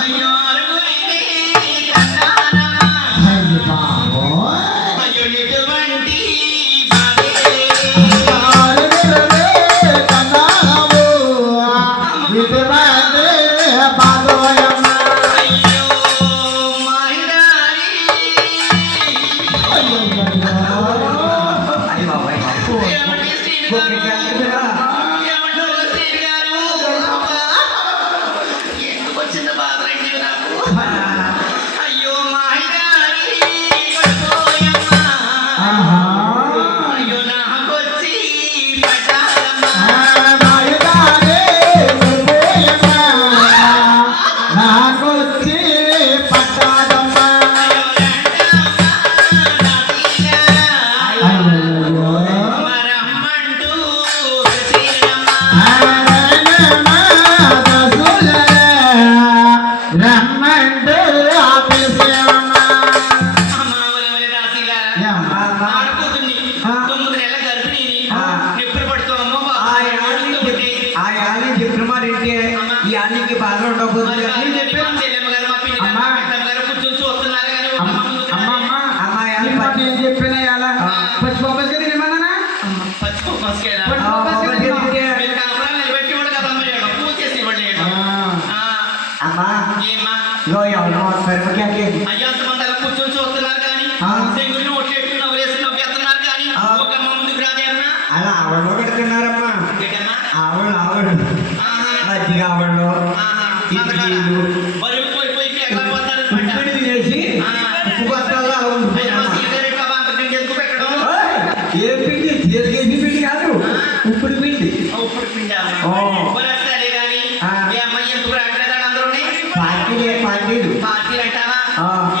అయ్యో. ఏమ్మా? ఇగో ఎవరు కర్మకి అయ్యో అంతమంది అలా కూర్చొని చూస్తున్నారు కానీ ఓట్లు ఎట్టుకుని నవ్వులేసి నవ్వేస్తున్నారు కానీ. ఒక ముందుకు అలా పెడుతున్నారమ్మా. ఏంటమ్మా? ఆవిడ ఆవిడ ఆహా. మజ్జిగ ఆవిడలో పార్టీలు. పార్టీలు అంటావా?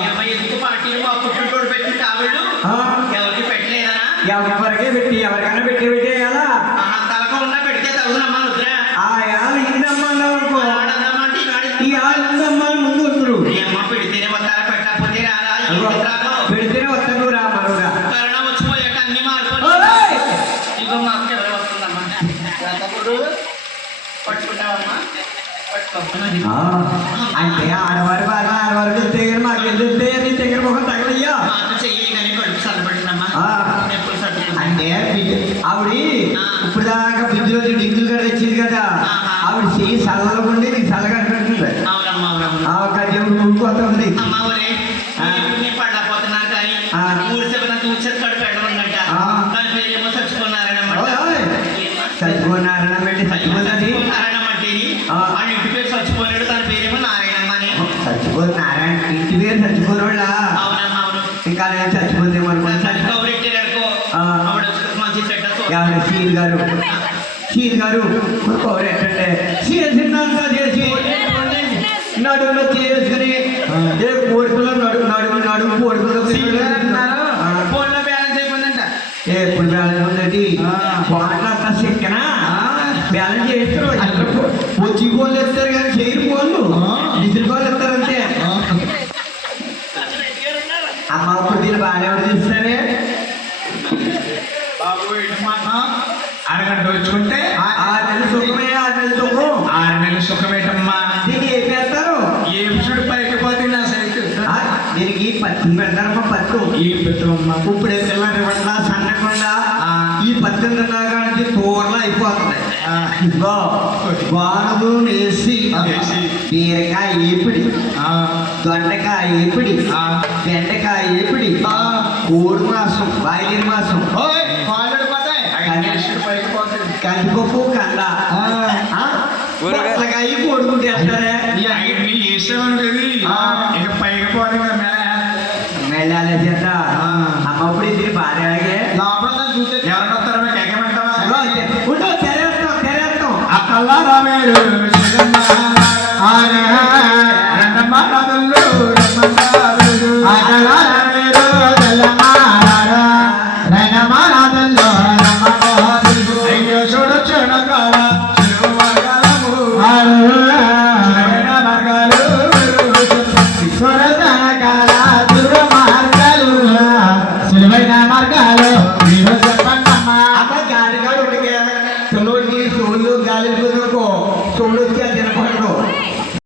అమ్మాయి ఎందుకు పార్టీలు మా పుట్టినరోడు పెట్టి కావిళ్ళు ఆ, ఎవరికి పెట్టలేదనా? ఎవరికే పెట్టి ఎవరికైనా పెట్టి పెట్టేయాలా ఆహా, తలక ఉన్నా పెడితే తగుదమ్మా వద్దురా ఆ యాలు ఇందమ్మన్నావు అనుకో. ఈ ఇందమ్మా అని ముందు వస్తురు ఈ అమ్మ పెడితేనే వస్తారా పెట్టకపోతే రారా? పెడితేనే వస్తాను రా మరోగా కరోనా వచ్చిపోయాక అన్ని మారిపోయి ఓయ్! ఇగో మా అక్క ఎవరు వస్తుందమ్మా. నా తమ్ముడు. పట్టుకుంటావమ్మా. అంటే ఆడవారి బాధ ఆడవారు చెప్తే కానీ మాకేం చెప్తే నీ దగ్గర ముఖం తగలయ్యా. అంటే ఆవిడ. ఇప్పుడు దాకా ఫ్రిడ్జ్ రోజు డింకులు కూడా తెచ్చింది కదా. ఆవిడ చెయ్యి చల్లగా ఉండి నీకు చల్లగా అంటుంది అవునమ్మా అవునమ్మా. ఆ ఒక దేవుడు ముందుకొస్తుంది అమ్మా ఒరే ఆ. నేను పడలేకపోతున్నా కానీ ఆ. ఊరి చెప్పిన తూచేది కడుపు పెట్టమందంట ఆ. దాని పేరు ఏమో చచ్చిపోన్నారనమాట ఓయ్, ఓయ్. చచ్చిపోనారణ పెట్టి చచ్చిపోతుంది నారాయణమ్మ అంటే ఆ. వాళ్ళ ఇంటి పేరు చచ్చిపోయాడు తన పేరేమో నారాయణమ్మ అని చచ్చిపోదు నారాయణ ఇంటి పేరు అవును. ఇంకా నేను చచ్చిపోతే ఎవరు? సీన్ గారు. సీన్ గారు కోరెట్టండి చేసిందంతా చేసి నడుములో చేసుకుని ఏ కోడుకులో నడుము నడుము నడుము కోడుకులో ఫోన్లో బ్యాలెన్స్ అయిపోయిందంట. ఏ ఇప్పుడు బ్యాలెన్స్ ఉందండి. ఫోన్లో అంతా చెక్కన బ్యాలెన్స్ చేస్తారు వచ్చి ఫోన్లు ఇస్తారు కానీ చేయరు ఫోన్లు. ఆ. డిజిటల్ ఫోన్లు ఇస్తారంతే అరగంట వచ్చుకుంటే ఆరు నెలలు సుఖమే ఆరు నెలలు సుఖం. ఆరు నెలలు సుఖమేటమ్మా. దీన్ని ఏం చేస్తారు? ఏ పురుషుడు పైకి పోతే నా ఆ, దీనికి పత్తి పెడతారమ్మ పత్తు ఏ పెద్దమ్మా ఇప్పుడు తెల్లకుండా సన్నకుండా ఆ. ఈ పత్తి తిన్నాక తోరలు అయిపోతుంది. ఆ. ఇదిగో వానలు వేసి వేసి. బీరకాయ ఏపిడి. ఆ, దొండకాయ ఏపిడి. ఆ. బెండకాయ ఏపిడి. ఆ. కోడి మాసం బాయిలీ మాసం. ఓయ్! I Allah'a veririm.